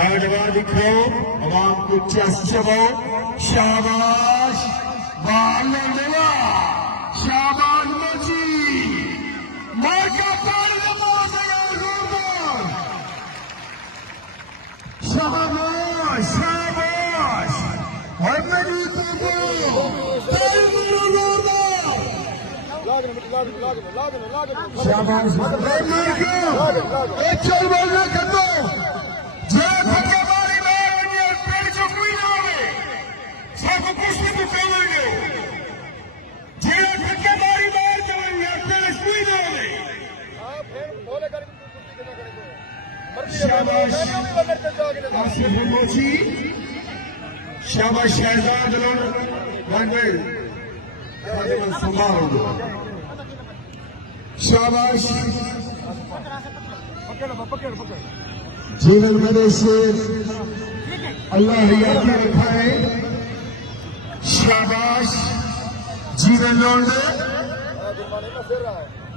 डगा दिखाओ, आवाम को चेस्ट चबाओ। शाबाश, शाबाश मोची, मार का पानी शाबाश, शाबाश, और मेरी शाबाश, चल बोलना कर दो। शाबाश आसिफ मोची, शाबाश शहजाद संभाल, शाबाश जीवन मेरे से अल्लाह याद रखा है। शाबाश जीवन लौंडे,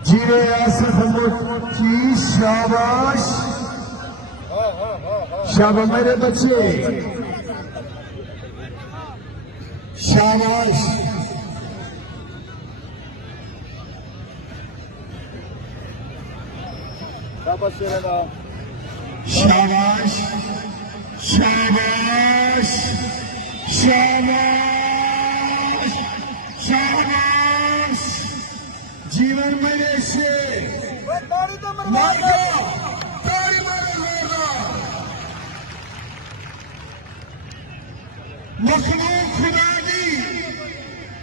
जीरे आसिफ मोची, शाबाश, शाबाश मेरे बच्चे, शाबाश, शाबाश, शाबाश, शाबाश, शाबाश जीवन मेरे से मखलूक खुदा दी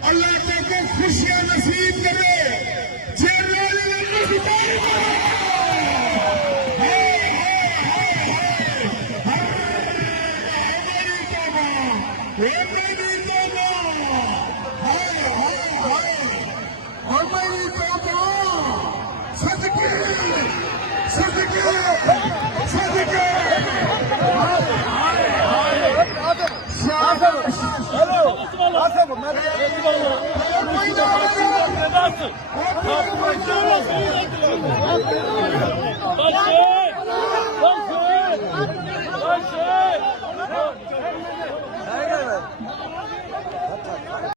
अल्लाह को खुशियां नसीब करे। Hello.